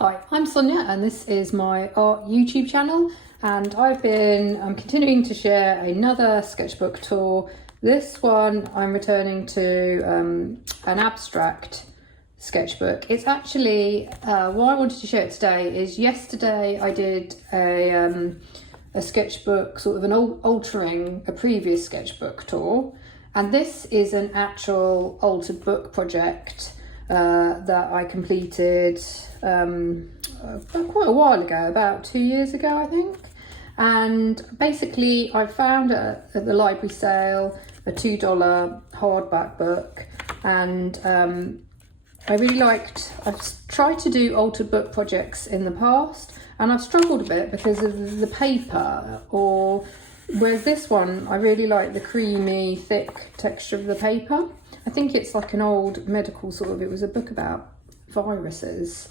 Hi, I'm Sonia and this is my art YouTube channel, and I'm continuing to share another sketchbook tour. This one I'm returning to an abstract sketchbook. It's actually, why I wanted to share it today is yesterday I did a sketchbook, sort of an altering a previous sketchbook tour, and this is an actual altered book project that I completed quite a while ago, about 2 years ago I think. And basically I found at the library sale a $2 hardback book, and I've tried to do altered book projects in the past and I've struggled a bit because of the paper, whereas this one I really like the creamy thick texture of the paper. I think it's like an old medical it was a book about viruses,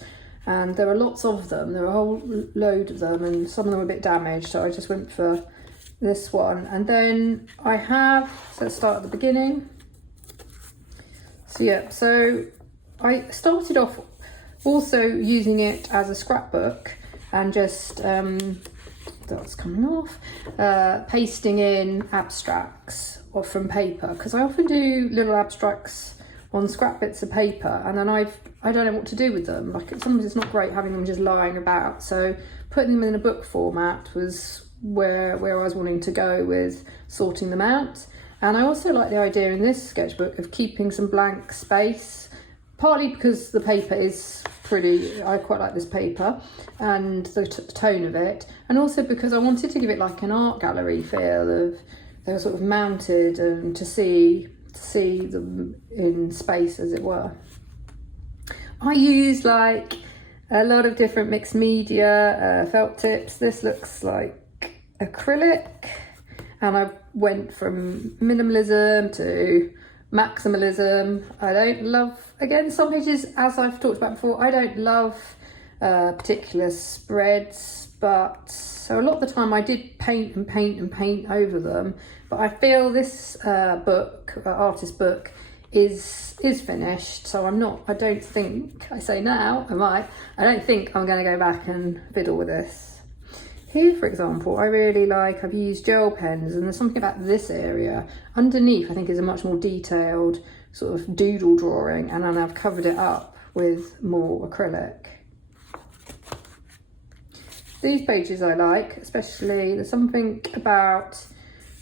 and there are lots of them, there are a whole load of them, and some of them are a bit damaged, so I just went for this one. And then let's start at the beginning. So I started off also using it as a scrapbook and just, that's coming off, pasting in abstracts from paper, because I often do little abstracts on scrap bits of paper and then I don't know what to do with them. Like, sometimes it's not great having them just lying about, so putting them in a book format was where I was wanting to go with sorting them out. And I also like the idea in this sketchbook of keeping some blank space, partly because the paper is pretty, I quite like this paper and the tone of it, and also because I wanted to give it like an art gallery feel of they're sort of mounted and to see them in space, as it were. I use like a lot of different mixed media, felt tips. This looks like acrylic, and I went from minimalism to maximalism. I don't love, again, some pages, as I've talked about before, I don't love particular spreads, but so a lot of the time I did paint and paint and paint over them. But I feel this book, artist book, is finished, so I don't think I'm going to go back and fiddle with this. Here, for example, I've used gel pens, and there's something about this area. Underneath, I think, is a much more detailed sort of doodle drawing, and then I've covered it up with more acrylic. These pages I like, especially, there's something about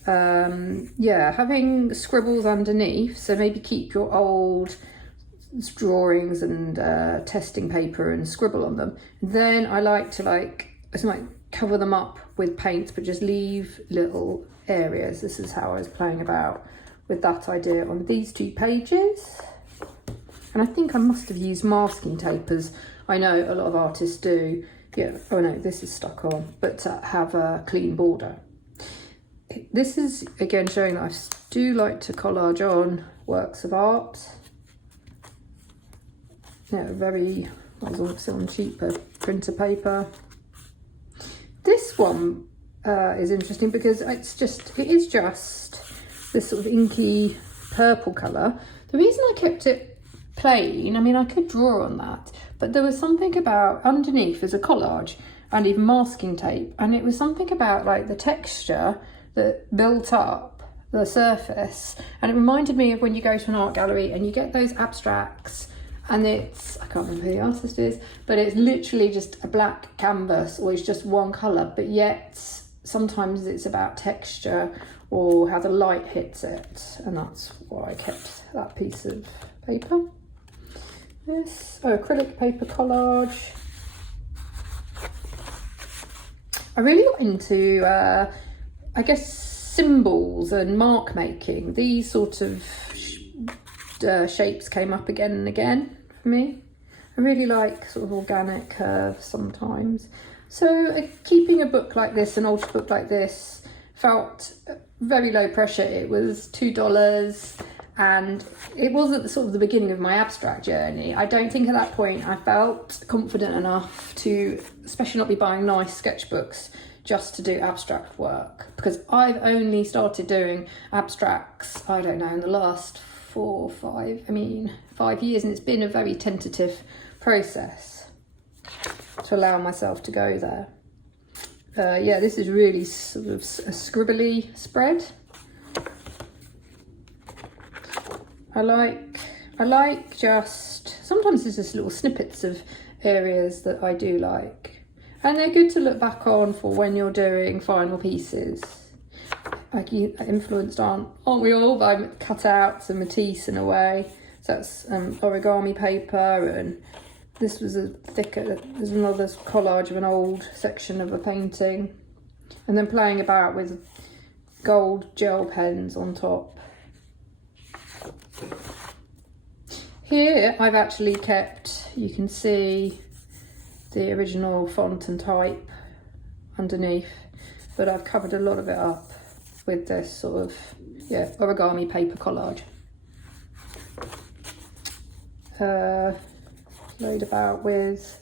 having scribbles underneath, so maybe keep your old drawings and testing paper and scribble on them. Then I like to cover them up with paint, but just leave little areas. This is how I was playing about with that idea on these 2 pages. And I think I must have used masking tape, as I know a lot of artists do. Yeah, oh no, this is stuck on, but to have a clean border. This is again showing that I do like to collage on works of art. Yeah, was also on cheaper printer paper. This one is interesting because it is just this sort of inky purple colour. The reason I kept it plain, I mean, I could draw on that, but there was something about underneath as a collage and even masking tape, and it was something about like the texture that built up the surface, and it reminded me of when you go to an art gallery and you get those abstracts and it's, I can't remember who the artist is, but it's literally just a black canvas, or it's just one colour, but yet sometimes it's about texture or how the light hits it, and that's why I kept that piece of paper. This acrylic paper collage. I really got into I guess symbols and mark making. These sort of shapes came up again and again for me. I really like sort of organic curves sometimes. So keeping a book like this, an altered book like this, felt very low pressure. It was $2 and it wasn't sort of the beginning of my abstract journey. I don't think at that point I felt confident enough to, especially not be buying nice sketchbooks just to do abstract work, because I've only started doing abstracts, I don't know, in the last 5 years, and it's been a very tentative process. to allow myself to go there. Yeah, this is really sort of a scribbly spread. I like just, sometimes there's just little snippets of areas that I do like. And they're good to look back on for when you're doing final pieces. Like, influenced, aren't we all, by cutouts and Matisse in a way. So that's origami paper, and this was a thicker, there's another collage of an old section of a painting. And then playing about with gold gel pens on top. Here I've actually kept, you can see the original font and type underneath, but I've covered a lot of it up with this sort of, yeah, origami paper collage. Played about with,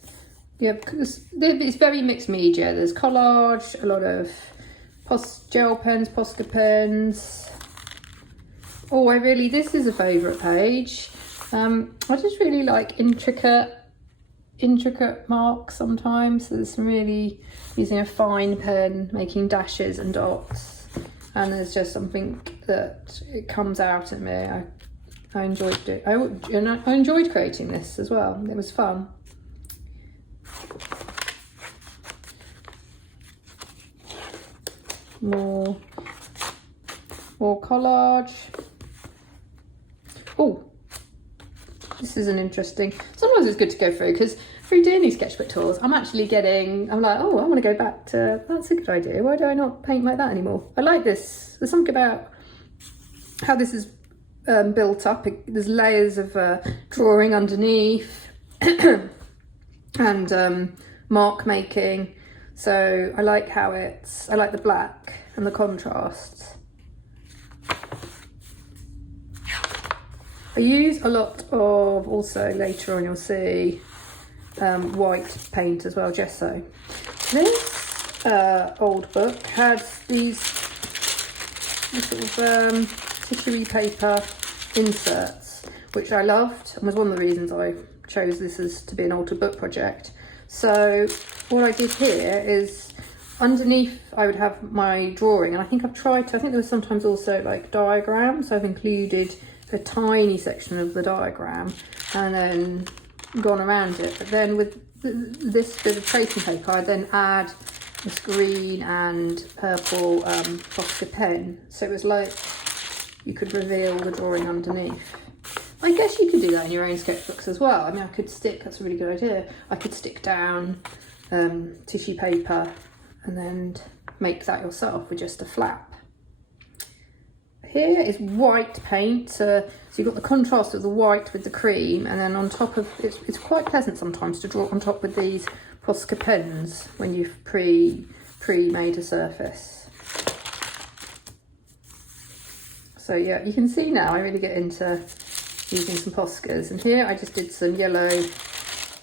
yeah, because it's very mixed media. There's collage, a lot of gel pens, Posca pens. Oh, this is a favourite page. I just really like intricate marks sometimes. So there's some really, using a fine pen, making dashes and dots. And there's just something that it comes out at me. I enjoyed it. I enjoyed creating this as well. It was fun. More collage. Oh, this is an interesting. Sometimes it's good to go through, because through doing these sketchbook tours, I'm like, oh, I want to go back to, that's a good idea. Why do I not paint like that anymore? I like this. There's something about how this is built up. There's layers of drawing underneath and mark making. So I like how I like the black and the contrasts. I use a lot of, also later on you'll see, white paint as well, gesso. This old book had these sort of tissue paper inserts, which I loved, and was one of the reasons I chose this as to be an altered book project. So what I did here is, underneath I would have my drawing, and I think there was sometimes also like diagrams, so I've included a tiny section of the diagram and then gone around it. But then with this bit of tracing paper, I then add this green and purple Posca pen, so it was like you could reveal the drawing underneath. I guess you could do that in your own sketchbooks as well. I mean, that's a really good idea. I could stick down tissue paper and then make that yourself with just a flap. Here is white paint, so you've got the contrast of the white with the cream, and then on top of, it's quite pleasant sometimes to draw on top with these Posca pens when you've pre-made a surface. So yeah, you can see now I really get into using some Poscas, and here I just did some yellow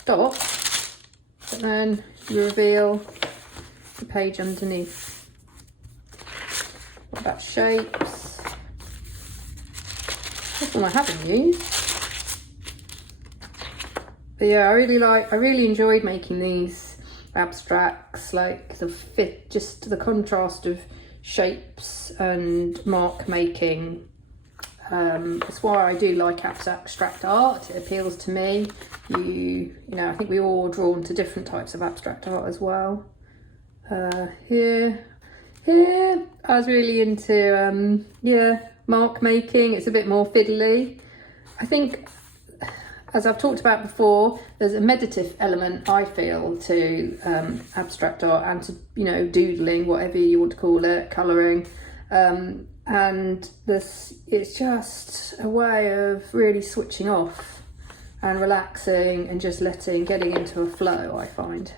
dots, and then you reveal the page underneath. What about shapes? This one I haven't used. But yeah, I really enjoyed making these abstracts, like just the contrast of shapes and mark making. That's why I do like abstract art. It appeals to me. You know, I think we're all drawn to different types of abstract art as well. Here I was really into mark making. It's a bit more fiddly. I think, as I've talked about before, there's a meditative element, I feel, to abstract art and to, doodling, whatever you want to call it, colouring. And it's just a way of really switching off and relaxing and just getting into a flow, I find.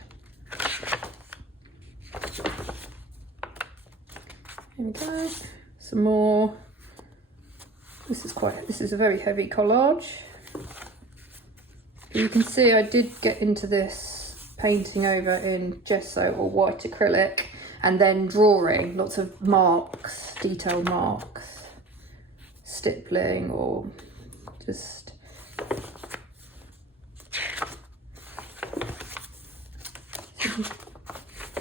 Here we go. Some more. This is a very heavy collage. You can see I did get into this painting over in gesso or white acrylic, and then drawing lots of marks, detailed marks, stippling, or just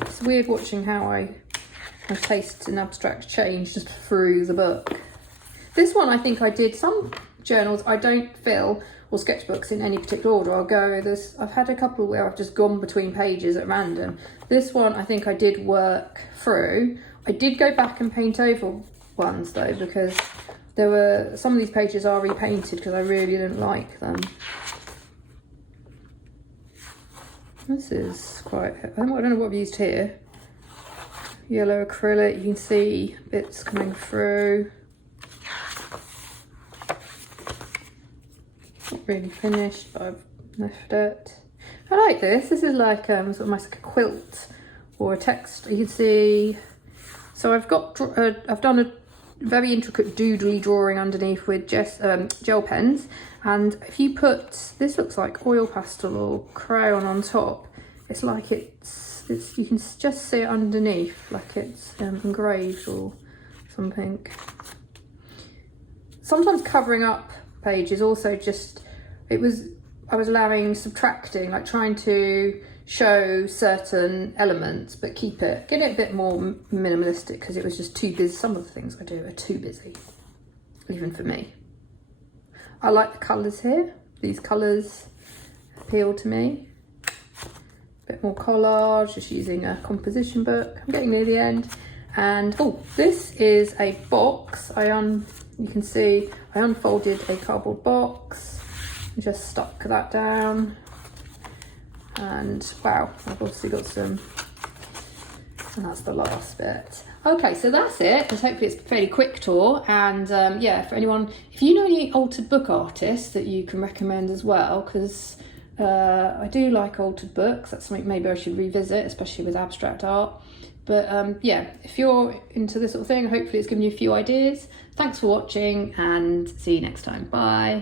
It's weird watching how my taste in abstract change just through the book. This one I think I did, some journals I don't fill, or sketchbooks, in any particular order. I'll go this, I've had a couple where I've just gone between pages at random. This one I think I did work through. I did go back and paint over ones though, because there were, some of these pages are repainted because I really didn't like them. This is quite, I don't know what I've used here. Yellow acrylic, you can see bits coming through. Not really finished, but I've left it. I like this. This is like sort of almost like a quilt or a text. You can see. So I've done a very intricate doodly drawing underneath with gel pens, and if you put, this looks like oil pastel or crayon on top. It's like it's you can just see it underneath, like it's engraved or something. Sometimes covering up pages also just, I was allowing subtracting, like trying to show certain elements but get it a bit more minimalistic, because it was just too busy. Some of the things I do are too busy, even for me. I like the colours here. These colours appeal to me. A bit more collage, just using a composition book. I'm getting near the end. And oh, this is a box. You can see I unfolded a cardboard box, just stuck that down, and wow, I've obviously got some, and that's the last bit. Okay, so that's it. Hopefully it's a fairly quick tour, and yeah, for anyone, if you know any altered book artists that you can recommend as well, because I do like altered books. That's something maybe I should revisit, especially with abstract art. But yeah, if you're into this sort of thing, hopefully it's given you a few ideas. Thanks for watching, and see you next time. Bye.